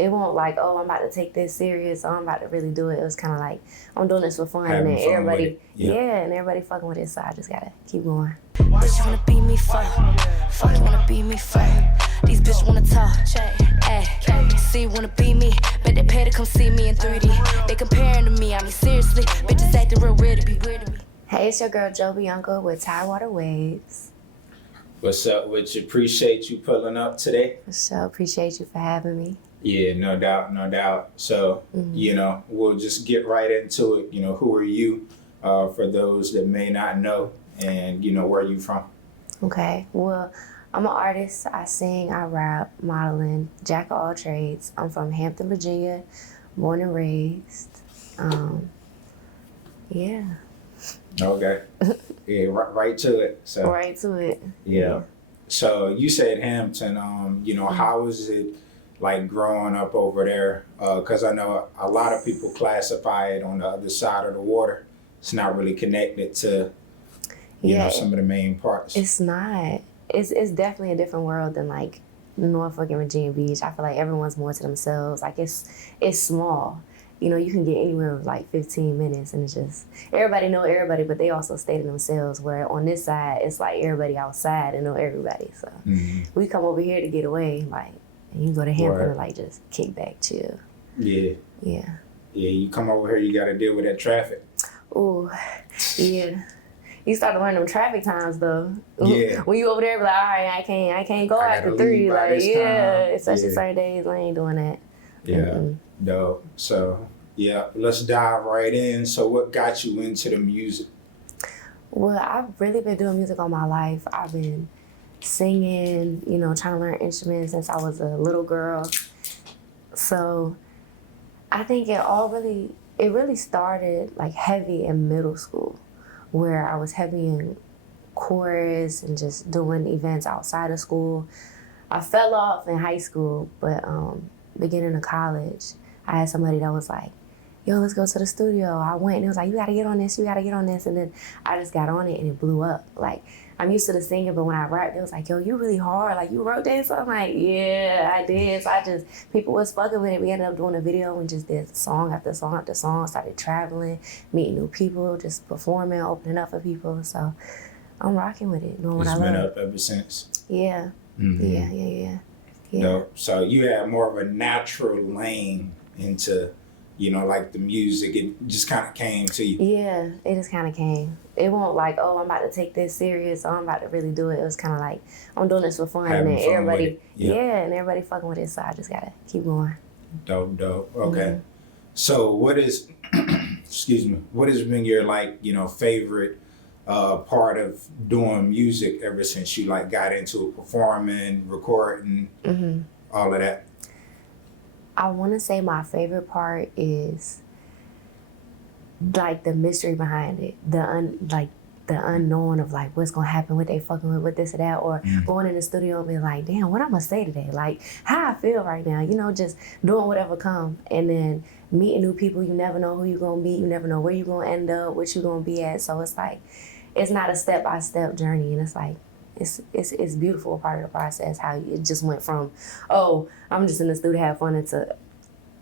It won't like, oh, I'm about to take this serious, or I'm about to really do it. It was kind of like, I'm doing this for fun, Having and then fun everybody, with it. Yeah. and everybody fucking with it, so I just gotta keep going. What you wanna be me for? Fuck you wanna be me for? These bitches wanna talk. Ay, see you wanna be me, but they pay to come see me in 3D. They comparing to me, I mean seriously, bitches acting real weird to be weird to me. Hey, it's your girl Bianca with Tidewater Waves. What's up with you? Appreciate you pulling up today. So appreciate you for having me. Yeah, no doubt. So, we'll just get right into it. Who are you for those that may not know, and, where are you from? Okay, well, I'm an artist. I sing, I rap, modeling, jack of all trades. I'm from Hampton, Virginia, born and raised. Yeah. Okay. Yeah, right to it. So Right to it. Yeah. So you said Hampton. How was it like growing up over there? Because I know a lot of people classify it on the other side of the water. It's not really connected to, some of the main parts. It's not. It's definitely a different world than like Norfolk and Virginia Beach. I feel like everyone's more to themselves. Like it's small. You can get anywhere with like 15 minutes, and it's just everybody know everybody, but they also stay to themselves. Where on this side, it's like everybody outside and know everybody. So we come over here to get away, like, and you go to Hampton and like just kick back, chill. Yeah. Yeah. Yeah, you come over here, you got to deal with that traffic. Ooh, yeah. You start to learn them traffic times though. Yeah. When you over there, be like, all right, I can't go after 3. Like, it's such a certain days I ain't doing that. Yeah. Dope. So, let's dive right in. So, what got you into the music? Well, I've really been doing music all my life. I've been singing, trying to learn instruments since I was a little girl. So, I think it really started like heavy in middle school, where I was heavy in chorus and just doing events outside of school. I fell off in high school, but beginning of college, I had somebody that was like, yo, let's go to the studio. I went and it was like, you gotta get on this. And then I just got on it and it blew up. Like, I'm used to the singing, but when I rapped, it was like, yo, you really hard. Like, you wrote this? So I'm like, yeah, I did. So people was fucking with it. We ended up doing a video and just did song after song after song. Started traveling, meeting new people, just performing, opening up for people. So I'm rocking with it, doing what I love. It's been up ever since. Yeah. Mm-hmm. Yeah. Dope. So you had more of a natural lane into, like the music. It just kind of came to you. Yeah, it just kind of came. It won't like, oh, I'm about to take this serious, or I'm about to really do it. It was kind of like, I'm doing this for fun, Having and then fun everybody, with it. and everybody fucking with it. So I just gotta keep going. Dope. Okay. So what is, what has been your favorite part of doing music ever since you got into it, performing, recording, all of that? I want to say my favorite part is like the mystery behind it, the unknown of like what's gonna happen, what they fucking with this or that, or going in the studio and be like, damn, what I'm gonna say today, like how I feel right now, just doing whatever come, and then meeting new people. You never know who you're gonna meet, you never know where you're gonna end up, what you're gonna be at. So it's like, it's not a step-by-step journey, and it's like, it's beautiful part of the process, how it just went from, oh, I'm just in the studio to have fun, into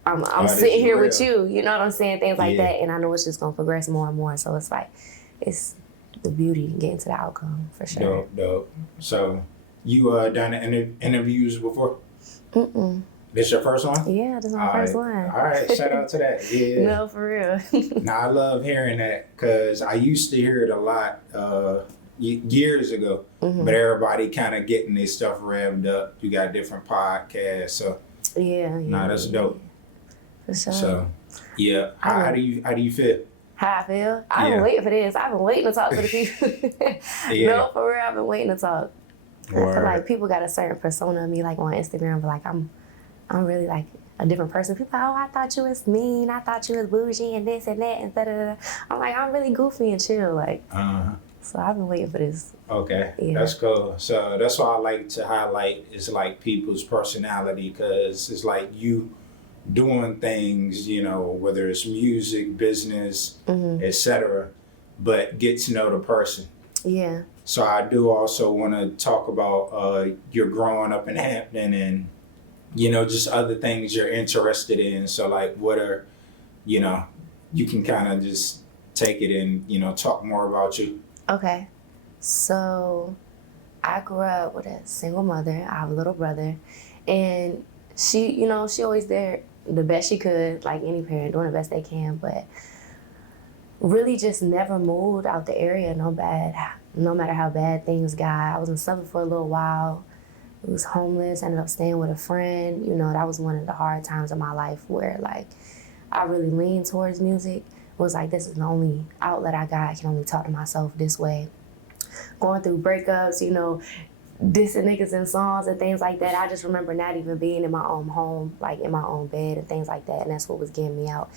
I'm sitting here with you, you know what I'm saying, things like that, and I know it's just gonna progress more and more. So it's like, it's the beauty in getting to the outcome, for sure. Dope. So you done interviews before? This your first one? Yeah, this is my first one. All right, shout out to that. Yeah. No, for real. Now I love hearing that, because I used to hear it a lot years ago, but everybody kind of getting their stuff revved up. You got different podcasts, so that's dope. For sure. So how do you feel? How I feel? I've been waiting for this. I've been waiting to talk to the people. No, for real, I've been waiting to talk. I feel like people got a certain persona of me, like on Instagram, but like I'm really like a different person. People are like, oh, I thought you was mean. I thought you was bougie and this and that and da-da-da. I'm like, I'm really goofy and chill, like. So I've been waiting for this. Okay, that's cool. So that's why I like to highlight is like people's personality, because it's like you doing things, whether it's music, business, etc., but get to know the person. Yeah. So I do also want to talk about your growing up in Hampton and just other things you're interested in. So like, what are, you can kind of just take it and, talk more about you. Okay. So I grew up with a single mother. I have a little brother. And she, she always there the best she could, like any parent, doing the best they can. But really just never moved out the area, no matter how bad things got. I was in Southern for a little while. I was homeless, ended up staying with a friend. That was one of the hard times of my life where, like, I really leaned towards music. It was like, this is the only outlet I got. I can only talk to myself this way. Going through breakups, dissing niggas in songs and things like that. I just remember not even being in my own home, like in my own bed and things like that. And that's what was getting me out.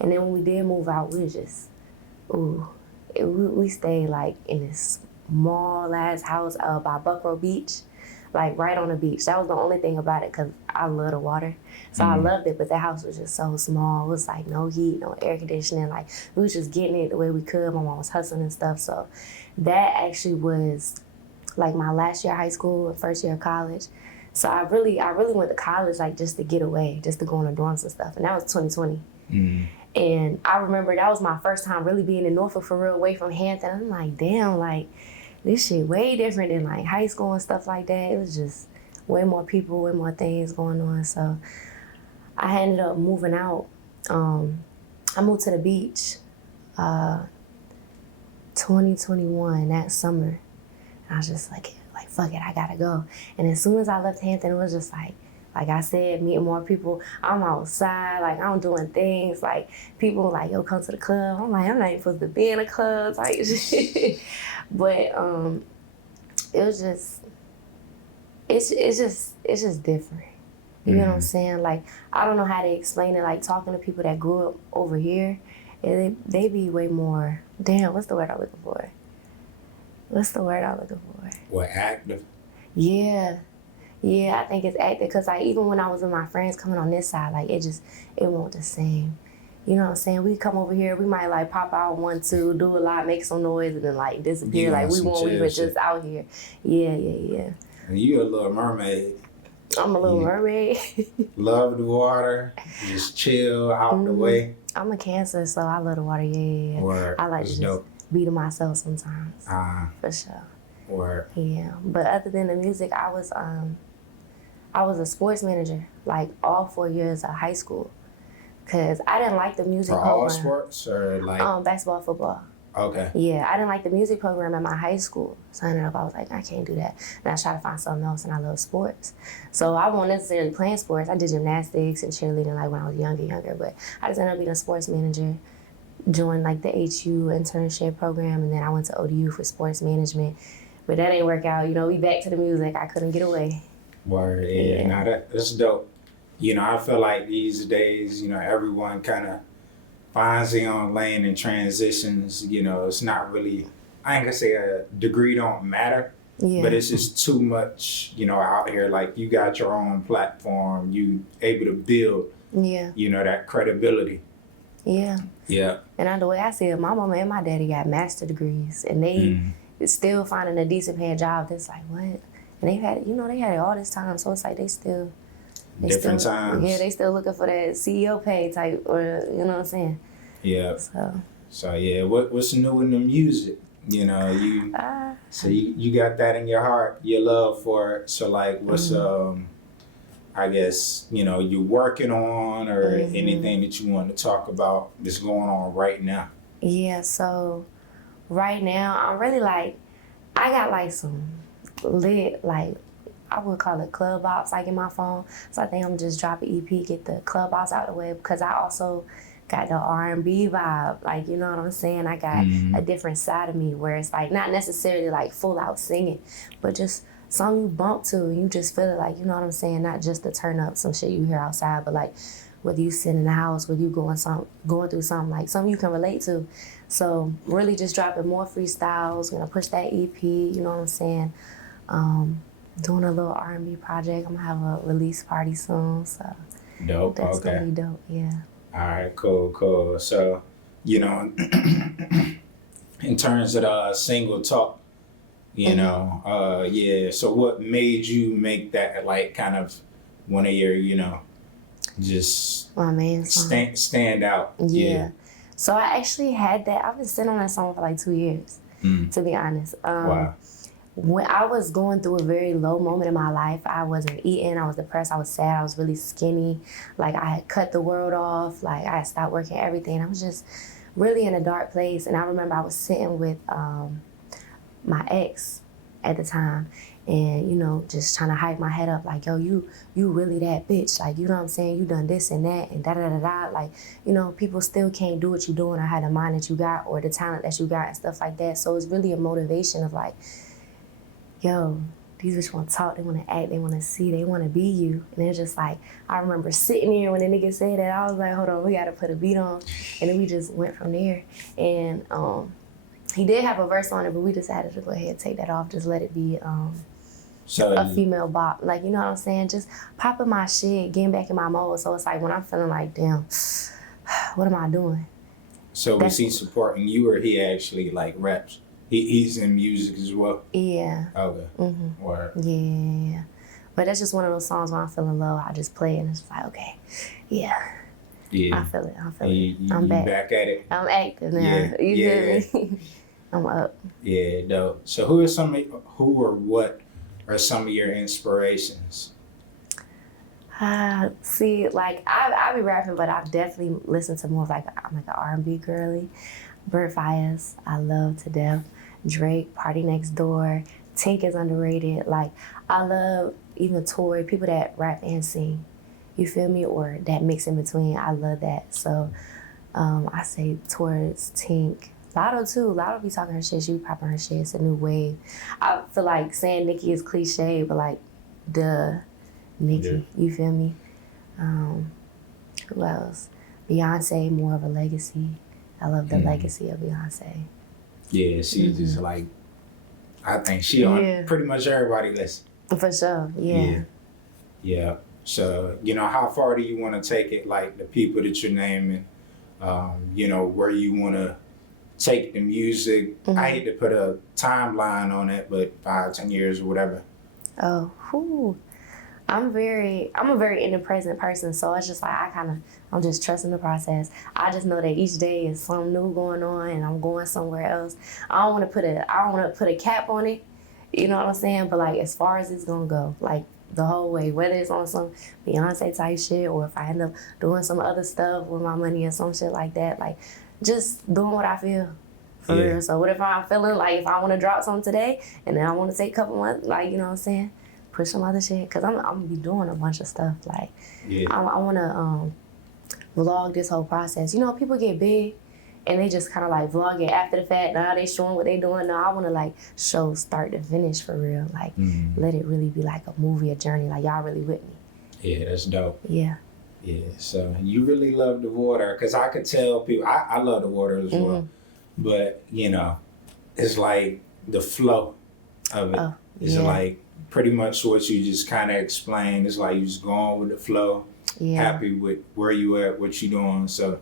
And then when we did move out, we was just, we stayed like in this small ass house by Buckrow Beach, like right on the beach. That was the only thing about it, because I love the water. So I loved it, but the house was just so small. It was like no heat, no air conditioning. Like, we was just getting it the way we could. My mom was hustling and stuff. So that actually was like my last year of high school and first year of college. So I really went to college like just to get away, just to go on the dorms and stuff. And that was 2020. And I remember that was my first time really being in Norfolk for real, away from Hampton. I'm like, damn, like, this shit way different than like high school and stuff like that. It was just way more people, way more things going on. So I ended up moving out. I moved to the beach 2021, that summer. And I was just like, fuck it, I gotta go. And as soon as I left Hampton, it was just like I said, meeting more people. I'm outside, like I'm doing things. Like, people like, yo, come to the club. I'm like, I'm not even supposed to be in a club type shit. But it was just, it's just different. You know what I'm saying? Like, I don't know how to explain it. Like, talking to people that grew up over here, they be way more, damn, what's the word I'm looking for? What, active? Yeah, I think it's active, because like, even when I was with my friends coming on this side, like, it wasn't the same. You know what I'm saying? We come over here, we might like pop out 1, 2, do a lot, make some noise, and then like disappear. Like, we were just out here. Yeah. And you a little mermaid. I'm a little mermaid. Love the water, just chill out the way. I'm a Cancer, so I love the water. Yeah. Word. I like to just be to myself sometimes. For sure. Word. Yeah, but other than the music, I was a sports manager like all 4 years of high school, because I didn't like the music program. For all sports, or like basketball, football. Okay. Yeah, I didn't like the music program at my high school. So I ended up, I was like, I can't do that. And I tried to find something else, and I love sports. So I wasn't necessarily playing sports. I did gymnastics and cheerleading like when I was younger. But I just ended up being a sports manager, joined like the HU internship program, and then I went to ODU for sports management. But that didn't work out. We back to the music. I couldn't get away. Word, yeah. Now that's dope. I feel like these days, everyone kind of finds their own lane and transitions. It's not really, I ain't gonna say a degree don't matter, but it's just too much, out here. Like, you got your own platform, you able to build, that credibility. Yeah. Yeah. And the way I see it, my mama and my daddy got master degrees, and they still finding a decent paying job. That's like, what? And they had it all this time, so it's like they still times. Yeah, they still looking for that CEO pay type, or you know what I'm saying? Yeah. So yeah, what's new in the music? You so you got that in your heart, your love for it. So like, what's I guess you're working on, or anything that you want to talk about that's going on right now? Yeah. So right now, I'm really like, I got like some lit, like, I would call it club ops, like, in my phone. So I think I'm just drop an EP, get the club ops out of the way, because I also got the R&B vibe, like, you know what I'm saying? I got a different side of me where it's like not necessarily like full out singing, but just something you bump to and you just feel it, like, you know what I'm saying? Not just to turn up some shit you hear outside, but like whether you sit in the house, whether you going through something, like something you can relate to. So really just dropping more freestyles, gonna push that EP, you know what I'm saying? Doing a little R&B project. I'm gonna have a release party soon, so dope. That's gonna be dope, yeah. All right, cool. So, in terms of the single talk, so what made you make that, like, kind of one of your, you know, just My main song. stand out. Yeah. So I actually had that. I've been sitting on that song for like 2 years, to be honest. Wow. When I was going through a very low moment in my life, I wasn't eating, I was depressed, I was sad, I was really skinny. Like I had cut the world off, like I had stopped working, everything. I was just really in a dark place. And I remember I was sitting with my ex at the time and, you know, just trying to hype my head up like, yo, you really that bitch. Like, you know what I'm saying? You done this and that and da-da-da-da. Like, you know, people still can't do what you doing or have the mind that you got or the talent that you got and stuff like that. So it's really a motivation of like, yo, these bitches want to talk, they want to act, they want to see, they want to be you. And it's just like, I remember sitting here when the nigga said that, I was like, hold on, we got to put a beat on. And then we just went from there. And he did have a verse on it, but we decided to go ahead and take that off, just let it be a female bop. Like, you know what I'm saying? Just popping my shit, getting back in my mode. So it's like when I'm feeling like, damn, what am I doing? So was he supporting you or he actually like raps? He's in music as well? Yeah. Okay. Mm-hmm. Word. Yeah. But that's just one of those songs when I'm feeling low, I just play it and it's like, okay, yeah. Yeah. I feel it. I'm back. back. At it? I'm active now. Yeah. You feel me? I'm up. Yeah, dope. So who or what are some of your inspirations? See, like I be rapping, but I definitely listen to more of like I'm like an R&B girly. Bert Fires, I love to death. Drake, Party Next Door, Tink is underrated. Like I love even Tory, people that rap and sing. You feel me? Or that mix in between. I love that. So I say towards Tink. Lotto too. Lotto be talking her shit. She be popping her shit. It's a new wave. I feel like saying Nicki is cliche, but like, duh, Nicki. Yeah. You feel me? Who else? Beyonce, more of a legacy. I love the legacy of Beyonce. Yeah, she's just like, I think she on pretty much everybody list. For sure, Yeah. So, you know, how far do you want to take it? Like the people that you're naming, you know, where you want to take the music. I hate to put a timeline on it, but 5-10 years or whatever. Oh, whew. I'm a very in the present person, so it's just like I'm just trusting the process. I just know that each day is something new going on, and I'm going somewhere else. I don't want to put a cap on it, you know what I'm saying? But like as far as it's gonna go, like the whole way, whether it's on some Beyonce type shit or if I end up doing some other stuff with my money or some shit like that, like just doing what I feel. For real. So what if I'm feeling like if I want to drop something today and then I want to take a couple months, like, you know what I'm saying? Push some other shit, cause I'm gonna be doing a bunch of stuff. Like, I wanna vlog this whole process. You know, people get big, and they just kind of like vlog it after the fact. Now they showing what they doing. Now I wanna like show start to finish for real. Like, let it really be like a movie, a journey. Like y'all really with me. Yeah, that's dope. Yeah. Yeah. So you really love the water, cause I could tell people I love the water as well, but you know, it's like the flow of it. It's like pretty much what you just kind of explained. It's like you just going with the flow, happy with where you at, what you doing. So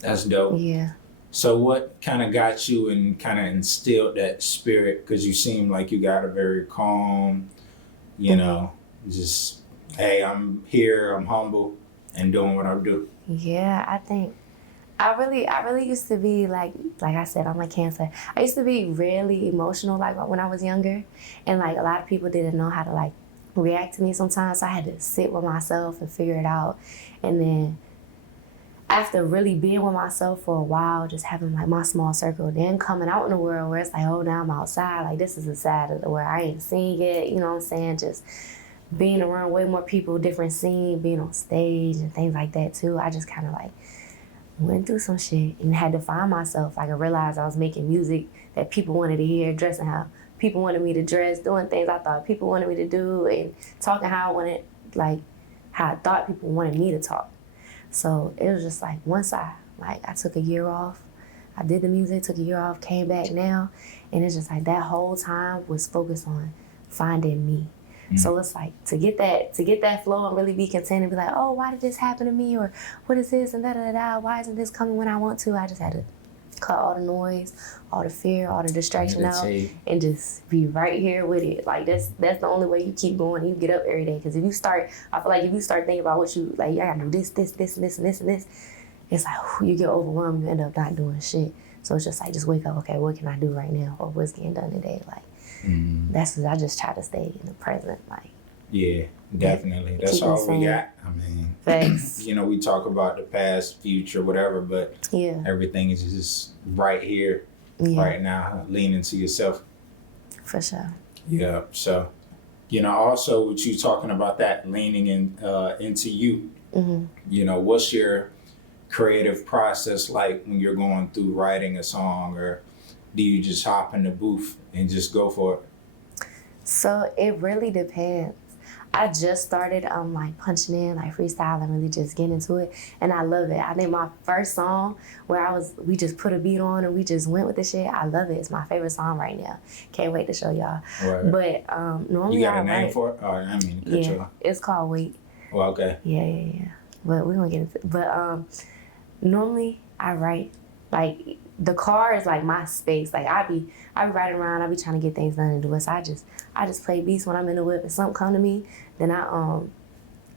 that's dope. Yeah. So what kind of got you and kind of instilled that spirit? Because you seem like you got a very calm, you know, just, hey, I'm here, I'm humble, and doing what I do. Yeah, I think I really used to be like I said, I'm a Cancer. I used to be really emotional like when I was younger, and like a lot of people didn't know how to like react to me sometimes. So I had to sit with myself and figure it out. And then after really being with myself for a while, just having like my small circle, then coming out in the world where it's like, oh, now I'm outside. Like this is a side of the world I ain't seen yet. You know what I'm saying? Just being around way more people, different scene, being on stage and things like that too. I just kind of like went through some shit and had to find myself. Like I realized I was making music that people wanted to hear, dressing how people wanted me to dress, doing things I thought people wanted me to do, and talking how I wanted, like how I thought people wanted me to talk. So it was just like once I took a year off, I did the music, took a year off, came back now, and it's just like that whole time was focused on finding me. So it's like to get that flow and really be content and be like, oh, why did this happen to me? Or what is this and da da da? Why isn't this coming when I want to? I just had to cut all the noise, all the fear, all the distraction out, Meditate. and just be right here with it. Like that's the only way you keep going. You get up every day. Because if you start, I feel like if you start thinking about what you like, I gotta do this, and this, and this, it's like you get overwhelmed. You end up not doing shit. So it's just like just wake up. Okay, what can I do right now, or what's getting done today? Like that's what I just try to stay in the present. Like Yeah, definitely. That's keep all insane. we got. I mean, Facts. you know, we talk about the past, future, whatever, but Yeah. everything is just right here, Yeah. right now. Lean into yourself. For sure. Yeah. So, you know, also with you talking about that, leaning into you. You know, what's your creative process like when you're going through writing a song, or do you just hop in the booth and just go for it? So it really depends. I just started like punching in, like freestyle, and really just getting into it, and I love it. I think my first song where we just put a beat on and we just went with the shit. I love it. It's my favorite song right now. Can't wait to show y'all. Right. But normally You got I a name write, for it? Oh, I mean, cut you yeah, off. it's called Wait. Well, okay. Yeah. But we're gonna get into it. But normally I write, like the car is like my space. Like I be riding around, I be trying to get things done and do it. So I just play beats when I'm in the whip. If something come to me, then I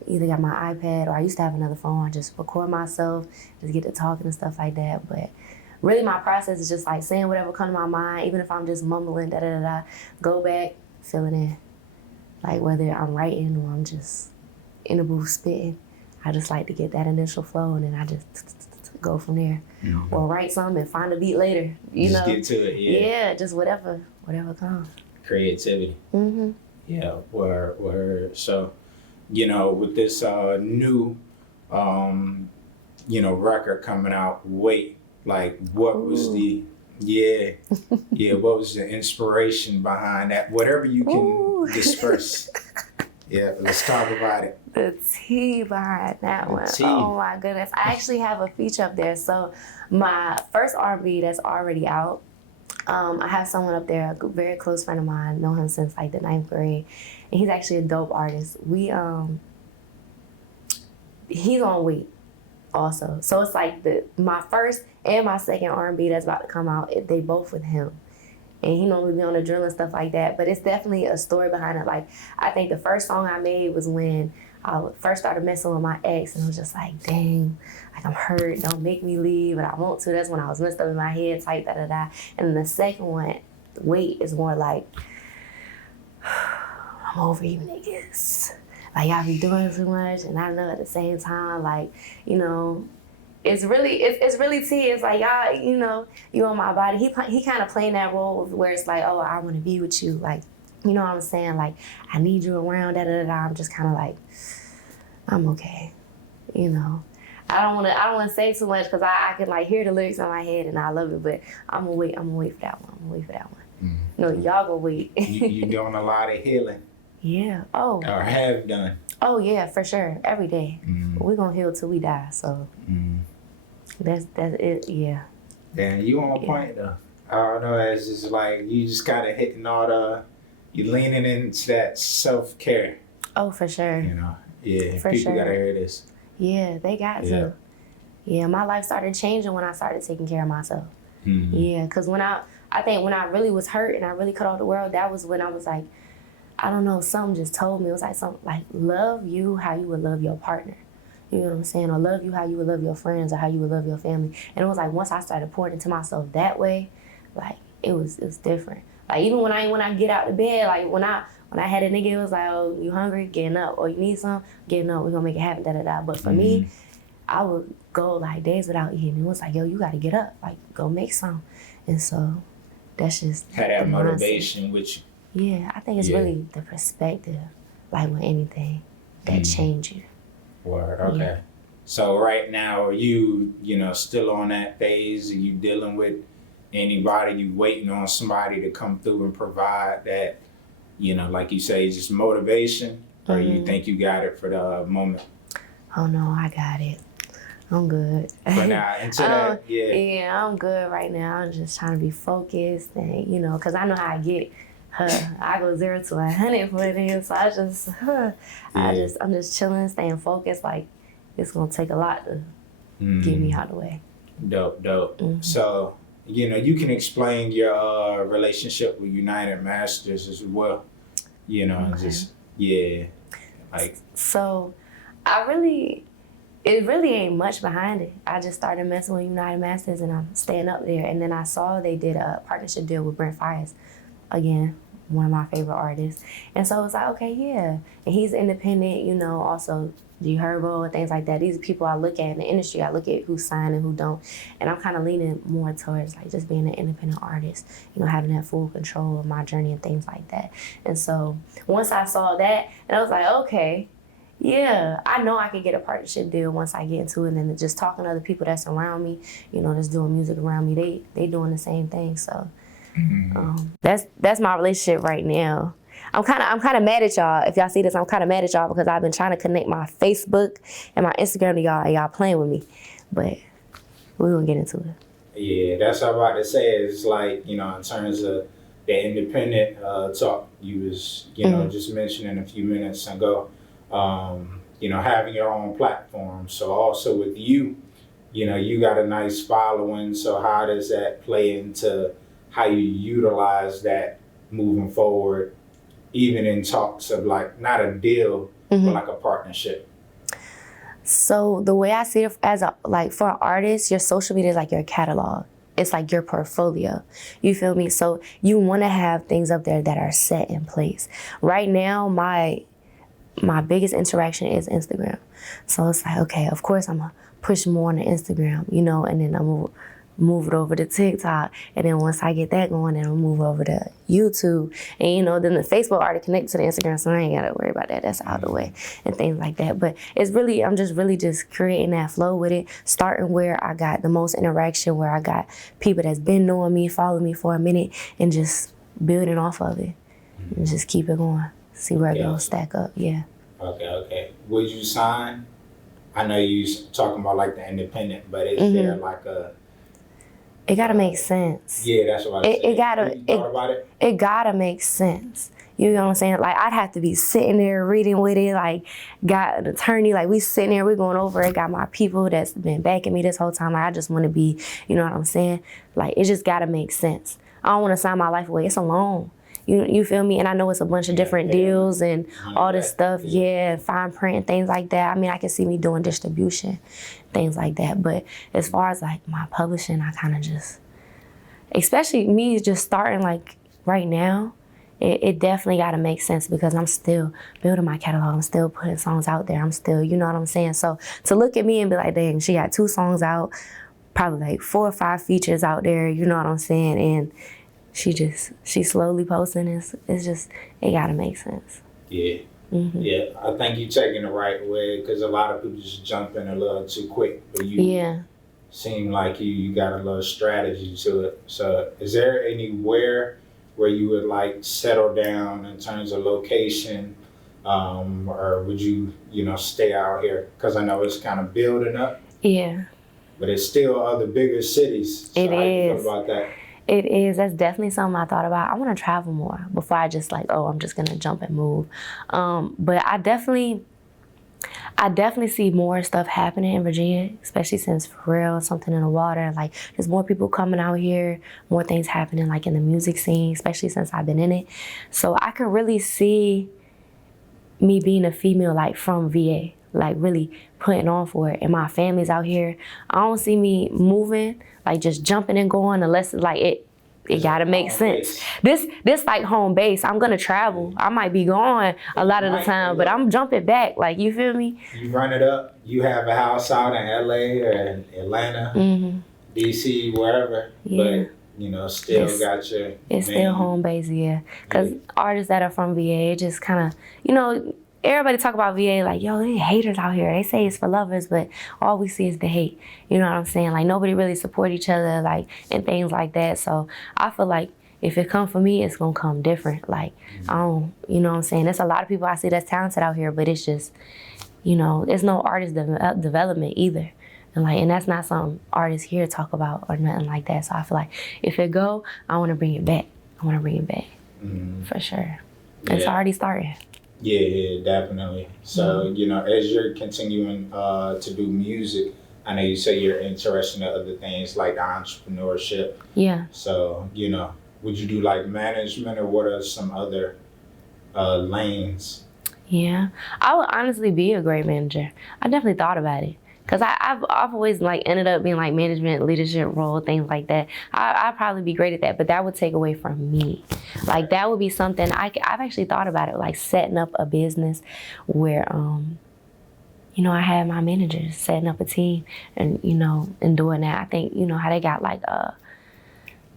either got my iPad, or I used to have another phone. I just record myself, just get to talking and stuff like that. But really my process is just like saying whatever come to my mind, even if I'm just mumbling, go back, fill it in. Like whether I'm writing or I'm just in the booth spitting, I just like to get that initial flow, and then I just go from there. Or write something and find a beat later. You Just know? get to it, yeah. Yeah, just whatever comes. Creativity. Yeah, where so, you know, with this new, you know, record coming out, Wait, like what was the, what was the inspiration behind that? Whatever you can disperse. Yeah, let's talk about it. The tea behind that one. tea. Oh my goodness. I actually have a feature up there. So my first R&B that's already out, I have someone up there, a very close friend of mine, know him since like the 9th grade. And he's actually a dope artist. He's on Wait also. So it's like my first and my second R&B that's about to come out, they both with him. And he normally be on the drill and stuff like that. But it's definitely a story behind it. Like, I think the first song I made was when I first started messing with my ex. And it was just like, dang, like I'm hurt. Don't make me leave. But I want to. That's when I was messed up in my head, type, da-da-da. And then the second one, Wait, is more like, I'm over you niggas. Like, y'all be doing too much. And I know at the same time, like, you know, it's really tea. It's like, y'all, you know, you on my body. He kind of playing that role where it's like, oh, I want to be with you. Like, you know what I'm saying? Like, I need you around, da-da-da-da. I'm just kind of like, I'm okay. You know, I don't want to say too much because I can like hear the lyrics in my head and I love it, but I'm gonna wait for that one. No, y'all gonna wait. You doing a lot of healing. Yeah. Oh. Or have done. Oh yeah, for sure. Every day. We're gonna heal till we die. So that's it. Yeah. Damn, you on point though. I don't know. It's just like you just kind of hitting all you leaning into that self-care. Oh, for sure. You know. Yeah. For people sure. gotta hear this. Yeah, they got to. Yeah, my life started changing when I started taking care of myself. Yeah, because I think when I really was hurt and I really cut off the world, that was when I was like, I don't know, something just told me. It was like something like, love you how you would love your partner. You know what I'm saying? Or love you how you would love your friends or how you would love your family. And it was like once I started pouring into myself that way, like it was different. Like even when I get out of bed, like when I had a nigga, it was like, oh, you hungry? Getting up. Or you need something? Getting up. We're gonna make it happen, da-da-da. But for me, I would go like days without eating. It was like, yo, you gotta get up. Like, go make some. And so that's just had that the motivation mindset. with you. Yeah, I think it's really the perspective, like with anything, that change you. Word, okay. Yeah. So right now, are you know, still on that phase? Are you dealing with anybody? You waiting on somebody to come through and provide that, you know, like you say, just motivation? Or you think you got it for the moment? Oh no, I got it. I'm good. For now, until that, Yeah, I'm good right now. I'm just trying to be focused and, you know, because I know how I get. I go 0 to 100 for it, so I'm just chilling, staying focused. Like it's gonna take a lot to get me out of the way. Dope. So you know, you can explain your relationship with United Masters as well. You know, Okay. just yeah, like So it really ain't much behind it. I just started messing with United Masters and I'm staying up there. And then I saw they did a partnership deal with Brent Fires. Again, one of my favorite artists. And so it's like, okay, yeah. And he's independent, you know, also G Herbo and things like that. These are people I look at in the industry. I look at who's signed and who don't. And I'm kind of leaning more towards like just being an independent artist, you know, having that full control of my journey and things like that. And so once I saw that, and I was like, okay, yeah, I know I could get a partnership deal once I get into it. And then just talking to other people that's around me, you know, that's doing music around me, they doing the same thing. So that's my relationship right now. I'm kind of mad at y'all. If y'all see this, I'm kind of mad at y'all because I've been trying to connect my Facebook and my Instagram to y'all, and y'all playing with me. But we're gonna get into it. yeah, that's what I'm about to say. It's like, you know, in terms of the independent talk you was, you know, just mentioning a few minutes ago. You know, having your own platform. So also with you, you know, you got a nice following. So how does that play into how you utilize that moving forward, even in talks of like not a deal, but like a partnership? So the way I see it as for an artist, your social media is like your catalog. It's like your portfolio. You feel me? So you want to have things up there that are set in place. Right now, my biggest interaction is Instagram. So it's like, okay, of course I'm gonna push more on the Instagram, you know, and then I'm gonna move it over to TikTok. And then once I get that going, then I'll move over to YouTube. And, you know, then the Facebook already connected to the Instagram, so I ain't gotta worry about that. That's out of the way and things like that. But it's really, I'm just really just creating that flow with it, starting where I got the most interaction, where I got people that's been knowing me, following me for a minute, and just building off of it and just keep it going. See where it goes, stack up, yeah. Okay. Would you sign? I know you talking about like the independent, but is there like a... It gotta make sense. Yeah, that's what I said. You thought about it? It gotta make sense. You know what I'm saying? Like, I'd have to be sitting there reading with it, like, got an attorney, like, we sitting there, we going over it, got my people that's been backing me this whole time. Like, I just wanna be, you know what I'm saying? Like, it just gotta make sense. I don't wanna sign my life away. It's a loan. You feel me? And I know it's a bunch of different deals and all this stuff, fine print and things like that. I mean, I can see me doing distribution, things like that. But as far as like my publishing, I kind of just, especially me just starting like right now, it definitely got to make sense because I'm still building my catalog. I'm still putting songs out there. I'm still, you know what I'm saying? So to look at me and be like, dang, she got 2 songs out, probably like 4 or 5 features out there, you know what I'm saying? And she slowly posting. It's just, it gotta make sense. Yeah. Yeah, I think you taking the right way because a lot of people just jump in a little too quick. But you seem like you got a little strategy to it. So is there anywhere where you would like settle down in terms of location, or would you stay out here? Because I know it's kind of building up. Yeah. But it's still other bigger cities. So it how is. you feel about that? It is. That's definitely something I thought about. I want to travel more before I just like, oh, I'm just going to jump and move. But I definitely see more stuff happening in Virginia, especially since for real, something in the water. Like, there's more people coming out here, more things happening like in the music scene, especially since I've been in it. So I could really see me being a female like from VA, like really putting on for it. And my family's out here. I don't see me moving, like just jumping and going unless it's like it gotta make sense. This like home base. I'm gonna travel. I might be gone a lot of the time, but I'm jumping back. Like, you feel me? You run it up. You have a house out in LA or in Atlanta, DC, wherever. Yeah. But still got your It's still home base, yeah. Cause artists that are from VA, it just kind of, everybody talk about VA like, yo, they haters out here. They say it's for lovers, but all we see is the hate. You know what I'm saying? Like, nobody really support each other, like, and things like that. So I feel like if it come for me, it's gonna come different. Like, I don't, you know what I'm saying? There's a lot of people I see that's talented out here, but it's just, there's no artist development either. And that's not something artists here talk about or nothing like that. So I feel like if it go, I want to bring it back. For sure. It's already started. Yeah, definitely. So, as you're continuing to do music, I know you say you're interested in other things like the entrepreneurship. Yeah. So, you know, would you do like management, or what are some other lanes? Yeah, I would honestly be a great manager. I definitely thought about it. Cause I've always like ended up being like management, leadership role, things like that. I'd probably be great at that, but that would take away from me. Like that would be something I've actually thought about it, like setting up a business where, you know, I had my managers, setting up a team and, you know, and doing that. I think, you know, how they got like,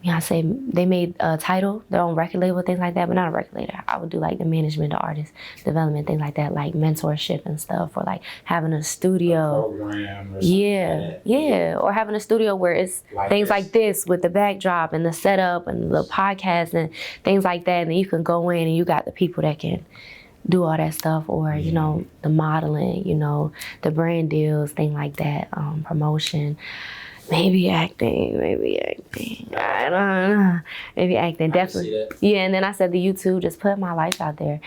Beyonce, they made a title, their own record label, things like that, but not a record label. I would do like the management, the artist development, things like that, like mentorship and stuff, or like having a studio. A program or something Yeah. Or having a studio where it's like things this. like this with the backdrop and the setup and the podcast and things like that. And then you can go in and you got the people that can do all that stuff, or, you know, the modeling, you know, the brand deals, things like that, promotion. Maybe acting. I don't know. Maybe acting, definitely. Yeah, and then I said the YouTube, just put my life out there.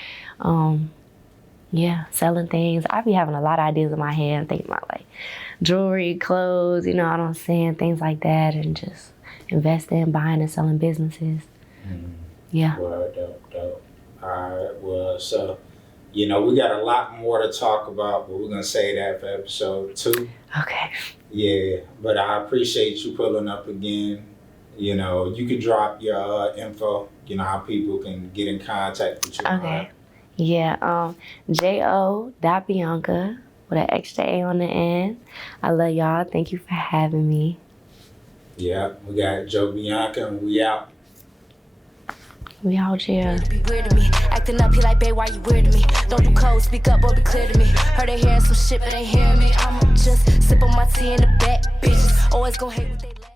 Yeah, selling things. I be having a lot of ideas in my head. I'm thinking about like jewelry, clothes, you know what I'm saying, things like that, and just investing, buying and selling businesses. Yeah. Well, dope. All right, well, so, you know, we got a lot more to talk about, but we're going to say that for episode 2. Okay. Yeah, but I appreciate you pulling up again. You know, you can drop your info, you know, how people can get in contact with you. Okay. Yeah, jo.bianca with an extra A on the end. I love y'all. Thank you for having me. Yeah, we got Joe Bianca, and we out. We out here. Be weird to me. Acting up, he like, babe, why you weird to me? Don't do code, speak up or be clear to me. Heard they hearing some shit, but they hearing me. I'ma just sip on my tea in the back, bitches. Always gon' hate what they like.